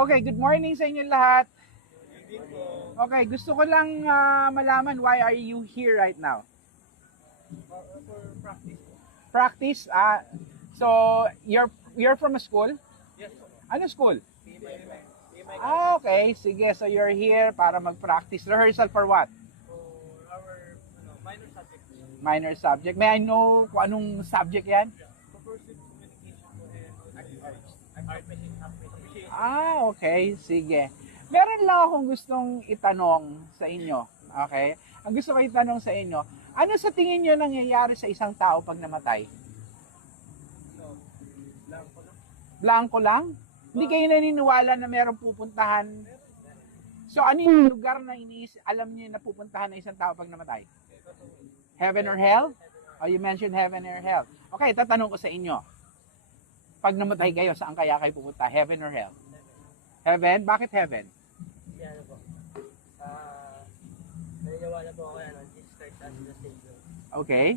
Okay, good morning sa inyo lahat. Okay, gusto ko lang malaman why are you here right now? For practice. Practice? So, you're from a school? Yes. Ano school? PMI. Okay. Sige. So, you're here para mag-practice. Rehearsal for what? For our minor subject. Minor subject. May I know kung anong subject yan? Proportion communication and appreciation. Okay. Sige. Meron lang akong gustong itanong sa inyo. Okay? Ang gusto ko itanong sa inyo, ano sa tingin nyo nangyayari sa isang tao pag namatay? No. Lang ko lang. Blanco lang? Hindi kayo naniniwala na merong pupuntahan? So, ano yung lugar na alam niyo na pupuntahan ng isang tao pag namatay? Heaven or hell? Oh, you mentioned heaven or hell. Okay, tatanong ko sa inyo. Pag namatay kayo, saan kaya kayo pupunta? Heaven or hell? Heaven? Bakit heaven? Kasi ano po, naniniwala po ako Jesus Christ as the Savior. Okay,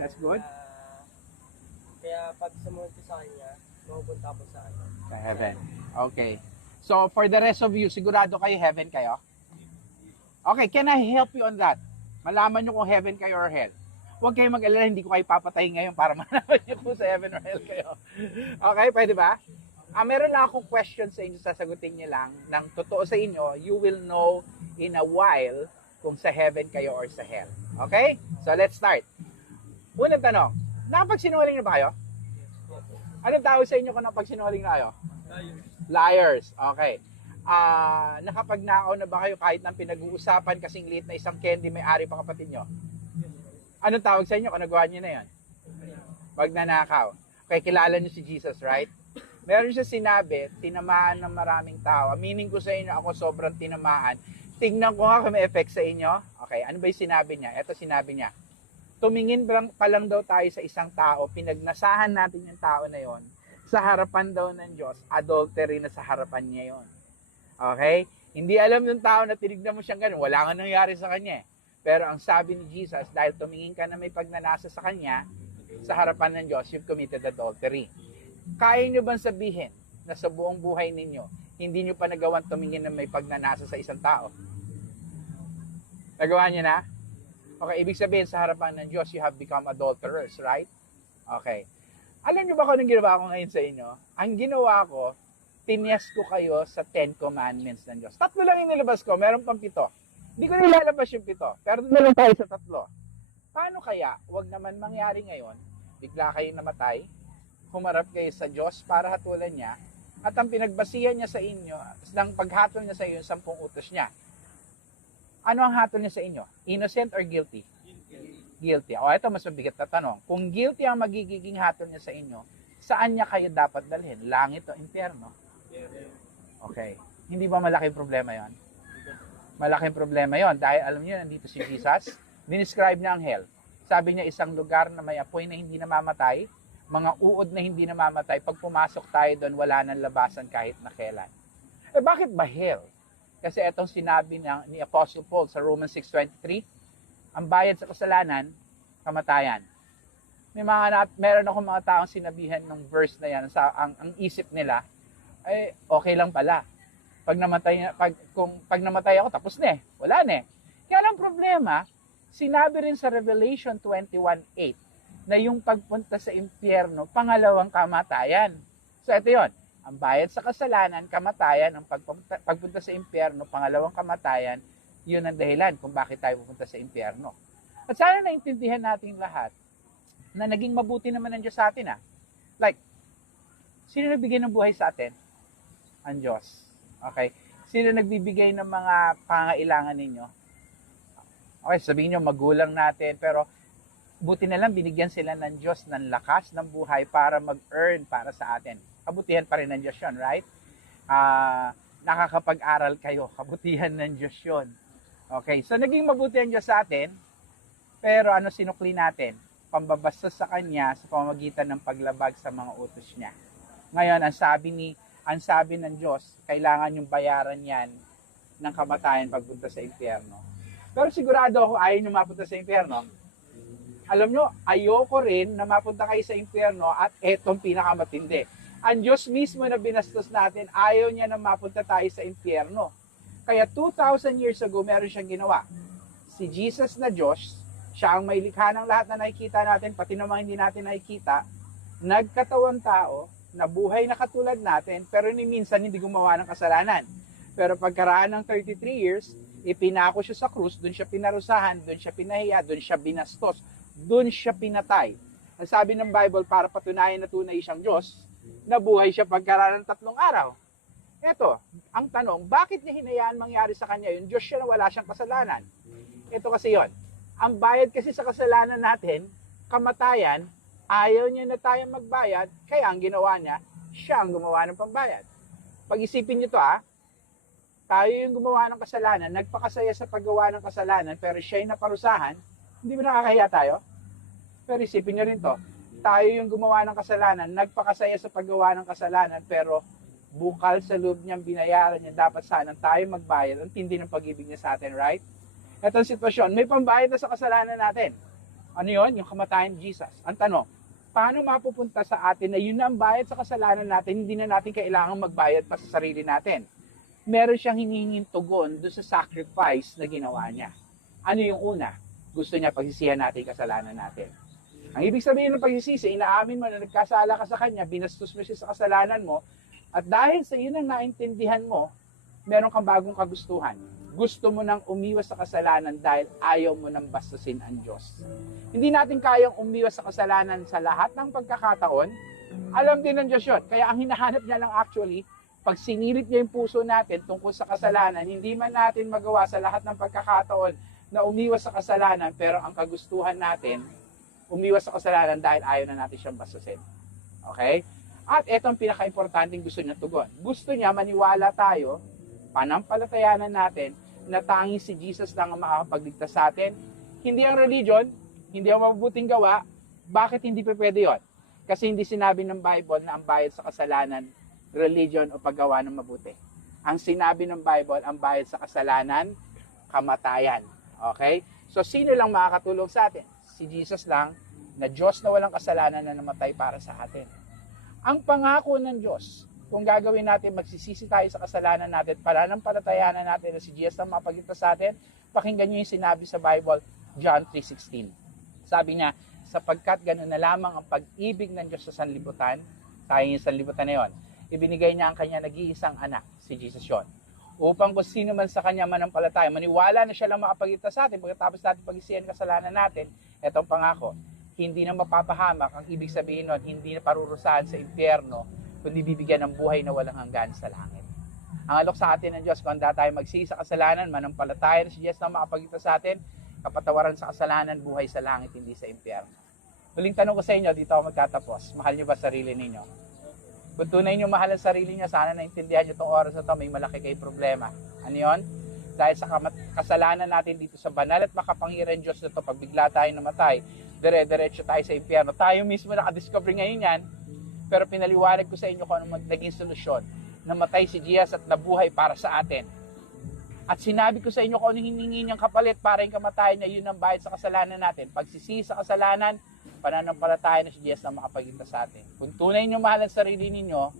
that's good. Kaya pag sumunod ko sa Kanya, mapupunta po sa ano. Sa heaven. Okay. So, for the rest of you, sigurado kayo heaven kayo? Okay, can I help you on that? Malaman nyo kung heaven kayo or hell. Huwag kayong mag-alala, hindi ko kayo papatayin ngayon para malaman nyo kung sa heaven or hell kayo. Okay, pwede ba? Meron lang akong question sa inyo, sasagutin nyo lang. Nang totoo sa inyo, you will know in a while kung sa heaven kayo or sa hell. Okay? So, let's start. Unang tanong, nakapagsinungaling na ba kayo? Anong tawag sa inyo kung nakapagsinungaling na kayo? Liars. Okay. Nakapagnakaw na ba kayo kahit nang pinag-uusapan kasing liit na isang candy may-ari pa kapatid nyo? Anong tawag sa inyo kung nagawa nyo na yan? Pagnanakaw. Okay, kilala nyo si Jesus, right? Meron siya sinabi, tinamaan ng maraming tao. Aminin ko sa inyo, ako sobrang tinamaan. Tingnan ko nga kung may effect sa inyo. Okay, ano ba yung sinabi niya? Ito sinabi niya. Tumingin pa lang daw tayo sa isang tao, pinagnasahan natin yung tao na yon, sa harapan daw ng Diyos, adultery na sa harapan niya yon. Okay? Hindi alam ng tao na tinignan mo siyang ganun, wala nga nangyari sa kanya. Pero ang sabi ni Jesus, dahil tumingin ka na may pagnanasa sa kanya, sa harapan ng Diyos, you've committed adultery. Kaya nyo bang sabihin na sa buong buhay ninyo, hindi nyo pa nagawang tumingin na may pagnanasa sa isang tao? Nagawa nyo na? Okay, ibig sabihin sa harapan ng Diyos, you have become adulterers, right? Okay. Alam nyo ba kung anong ginawa ko ngayon sa inyo? Ang ginawa ko, tinias ko kayo sa 10 Commandments ng Diyos. 3 lang yung nilabas ko, meron pang 7. Hindi ko nilalabas yung 7, pero doon na lang tayo sa 3. Paano kaya, wag naman mangyari ngayon, bigla kayo namatay, humarap kayo sa Diyos para hatulan niya, at ang pinagbasihan niya sa inyo, ng paghatol niya sa iyo, 10 utos niya. Ano ang hatol niya sa inyo? Innocent or guilty? Guilty. O, ito mas mabigat na tanong. Kung guilty ang magiging hatol niya sa inyo, saan niya kayo dapat dalhin? Langit o impyerno? Okay. Hindi ba malaking problema yon? Malaking problema yon dahil alam niyo, nandito si Jesus, dinescribe niya ang hell. Sabi niya, isang lugar na may apoy na hindi namamatay, mga uod na hindi namamatay, pag pumasok tayo doon, wala nang labasan kahit na kailan. Bakit ba hell? Kasi itong sinabi ni Apostle Paul sa Romans 6:23, ang bayad sa kasalanan, kamatayan. Meron akong mga taong sinabihan ng verse na yan, ang isip nila, ay okay lang pala. Pag namatay ako, tapos na eh. Wala na eh. Kaya lang problema, sinabi rin sa Revelation 21:8 na yung pagpunta sa impyerno, pangalawang kamatayan. So ito yon. Ang bayad sa kasalanan, kamatayan, ang pagpunta sa impyerno, pangalawang kamatayan, yun ang dahilan kung bakit tayo pupunta sa impyerno. At sana naintindihan natin lahat na naging mabuti naman ang Diyos sa atin. Like, sino nagbigay ng buhay sa atin? Ang Diyos. Okay? Sino nagbibigay ng mga pangailangan ninyo? Okay, sabihin nyo, magulang natin, pero buti na lang binigyan sila ng Diyos ng lakas ng buhay para mag-earn para sa atin. Kabutihan pa rin ng Diyos yun, right? Nakakapag-aral kayo, kabutihan ng Diyos yun. Okay, so naging mabuti ang Diyos sa atin, pero ano sinukli natin? Pambabastos sa Kanya sa pamamagitan ng paglabag sa mga utos niya. Ngayon, ang sabi ng Diyos, kailangan yung bayaran yan ng kamatayan pagpunta sa impyerno. Pero sigurado ako, ayaw nyo mapunta sa impyerno. Alam nyo, ayoko rin na mapunta kayo sa impyerno at etong pinakamatindi. Ang Diyos mismo na binastos natin, ayaw niya na mapunta tayo sa impyerno. Kaya 2,000 years ago, meron siyang ginawa. Si Jesus na Diyos, siya ang may likha ng lahat na nakikita natin, pati ng mga hindi natin nakikita, nagkatawang tao, nabuhay na katulad natin, pero ni minsan hindi gumawa ng kasalanan. Pero pagkaraan ng 33 years, ipinako siya sa krus, doon siya pinarusahan, doon siya pinahiya, doon siya binastos, doon siya pinatay. Ang sabi ng Bible, para patunayan na tunay siyang Diyos, nabuhay siya pagkaraan ng 3 araw. Ito, ang tanong, bakit niya hinayaan mangyari sa kanya yun? Diyos siya na wala siyang kasalanan. Ito kasi yon. Ang bayad kasi sa kasalanan natin, kamatayan, ayaw niya na tayo magbayad, kaya ang ginawa niya, siya ang gumawa ng pambayad. Pag-isipin niyo to tayo yung gumawa ng kasalanan, nagpakasaya sa paggawa ng kasalanan, pero siya yung naparusahan, hindi ba nakakahiya tayo? Pero isipin niyo rin to, tayo yung gumawa ng kasalanan, nagpakasaya sa paggawa ng kasalanan, pero bukal sa loob niyang binayaran niya, dapat sanang tayo magbayad. Ang tindi ng pag-ibig niya sa atin, right? Ito ang sitwasyon, may pambayad na sa kasalanan natin. Ano yun? Yung kamatayan ni Jesus. Ang tanong, paano mapupunta sa atin na yun na ang bayad sa kasalanan natin, hindi na natin kailangan magbayad pa sa sarili natin? Meron siyang hinihinging tugon doon sa sacrifice na ginawa niya. Ano yung una? Gusto niya pagsisihan natin yung kasalanan natin. Ang ibig sabihin ng pagsisisi, inaamin mo na nagkasala ka sa kanya, binastos mo siya sa kasalanan mo, at dahil sa yun ang naintindihan mo, meron kang bagong kagustuhan. Gusto mo nang umiwas sa kasalanan dahil ayaw mo nang bastusin ang Diyos. Hindi natin kayang umiwas sa kasalanan sa lahat ng pagkakataon. Alam din ng Diyos yun. Kaya ang hinahanap niya lang actually, pag sinilip niya yung puso natin tungkol sa kasalanan, hindi man natin magawa sa lahat ng pagkakataon na umiwas sa kasalanan, pero ang kagustuhan natin, umiwas sa kasalanan dahil ayaw na natin siyang bastusin. Okay? At ito ang pinaka-importanting gusto niya tugon. Gusto niya maniwala tayo, panampalatayanan natin, na tanging si Jesus lang ang makakapagligtas sa atin. Hindi ang religion, hindi ang mabubuting gawa. Bakit hindi pa pwede yun? Kasi hindi sinabi ng Bible na ang bayad sa kasalanan, religion o paggawa ng mabuti. Ang sinabi ng Bible, ang bayad sa kasalanan, kamatayan. Okay? So, sino lang makakatulong sa atin? Si Jesus lang, na Diyos na walang kasalanan na namatay para sa atin. Ang pangako ng Diyos, kung gagawin natin, magsisisi tayo sa kasalanan natin, pananampalatayanan natin na si Jesus ang mapagligtas sa atin, pakinggan niyo yung sinabi sa Bible, John 3:16. Sabi niya, sapagkat gano'n na lamang ang pag-ibig ng Diyos sa sanlibutan, tayo yung sanlibutan na yun, ibinigay niya ang kanya nag-iisang anak, si Jesus yun. Upang kung sino man sa kanya manampalataya, maniwala na siya lang makapagligtas sa atin, pagkatapos natin pag-isihan kasalanan natin, etong pangako, hindi na mapapahamak, ang ibig sabihin nun, hindi na parurusahan sa impyerno, kundi bibigyan ng buhay na walang hanggan sa langit. Ang alok sa atin ng Diyos, kung handa tayo magsisi sa kasalanan, manampalataya na si Jesus na makapagligtas sa atin, kapatawaran sa kasalanan, buhay sa langit, hindi sa impyerno. Huling tanong ko sa inyo, dito ako magtatapos, mahal niyo ba sarili ninyo? Kung tunay niyo mahal ang sarili niyo, sana naintindihan niyo itong oras na ito, may malaki kay problema. Ano yun? Dahil sa kasalanan natin dito sa banal at makapangyarihan Diyos na ito, pag bigla tayo namatay, dire-diretso tayo sa impyerno. Tayo mismo nakadiscover ngayon yan, pero pinaliwanag ko sa inyo kung anong naging solusyon. Namatay si Jesus at nabuhay para sa atin. At sinabi ko sa inyo kung anong hiningi niyang kapalit para yung kamatayan niya, yun ang bayad sa kasalanan natin. Pagsisisi sa kasalanan, pananampalataya na si Jesus na makapagligtas sa atin. Kung tunay niyo mahal ang sarili ninyo,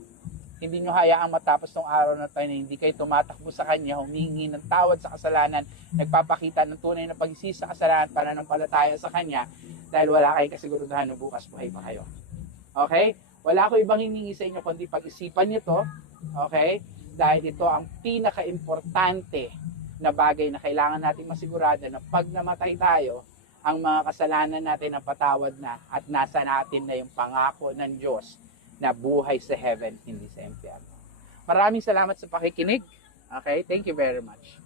hindi nyo hayaang matapos tong araw na tayo na hindi kayo tumatakbo sa Kanya, humingi ng tawad sa kasalanan, nagpapakita ng tunay na pagsisisi sa kasalanan, pananampalataya sa Kanya, dahil wala kayong kasigurudahan na bukas buhay pa kayo. Okay? Wala ko ibang hiningi sa inyo kundi pag-isipan nyo to. Okay? Dahil ito ang pinaka-importante na bagay na kailangan natin masigurado na pag namatay tayo, ang mga kasalanan natin ang patawad na at nasa natin na yung pangako ng Diyos na buhay sa heaven, hindi sa impyerno. Maraming salamat sa pakikinig. Okay? Thank you very much.